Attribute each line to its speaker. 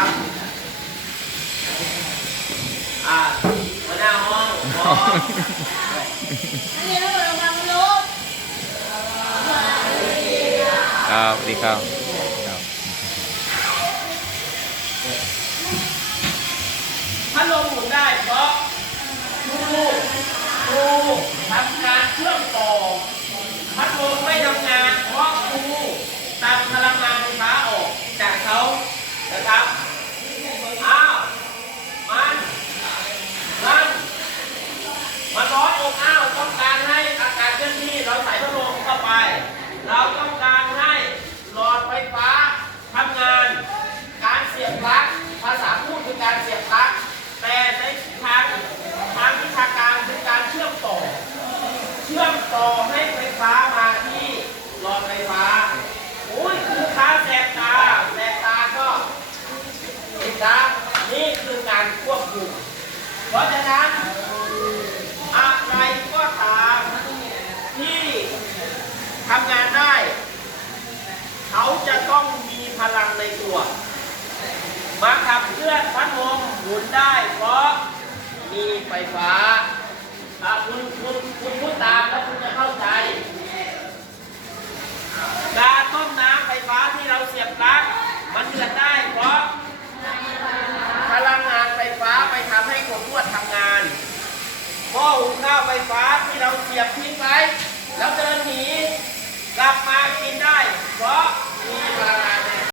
Speaker 1: นะครับอ่าหัวหน้าห้องพร้อม
Speaker 2: อันนี้เราเราทำลูก
Speaker 3: ครับดีครับครับ
Speaker 1: พัดลมหมุนได้เพราะครูครูทำการเชื่อมต่อพัดลมไม่ทำงานเพราะครูตัดพลังงานไฟฟ้าออกจากเขานะครับอ้าวมันมัน มันร้อนอบอ้าวต้องการให้อากาศเคลื่อนที่เราใส่พัดลมเข้าไป เราต้องการให้หลอดไฟฟ้าทำงาน การเสียบปลั๊กภาษาพูดคือการเสียบปลั๊กแต่ในทางทางวิชาการคือการเชื่อมต่อ เชื่อมต่อให้ไฟฟ้ามาที่หลอดไฟฟ้าโอ้ยคือค้าแสบตาแสบตาก็ปิดตานี่คือการควบคุมเพราะฉะนั้น ทำงานได้ เขาจะต้องมีพลังในตัว มาขับเคลื่อนพัดลมหมุนได้ เพราะมีไฟฟ้าอะคุณคุณคุณพูดตามแล้วคุณจะเข้าใจ การต้มน้ำไฟฟ้าที่เราเสียบปลั๊กมันเดือดได้ เพราะพลังงานไฟฟ้าไปทำให้กดลวดทำงานหม้อหุงข้าวไฟฟ้าที่เราเสียบทิ้งไว้ กินได้เพราะมีพลั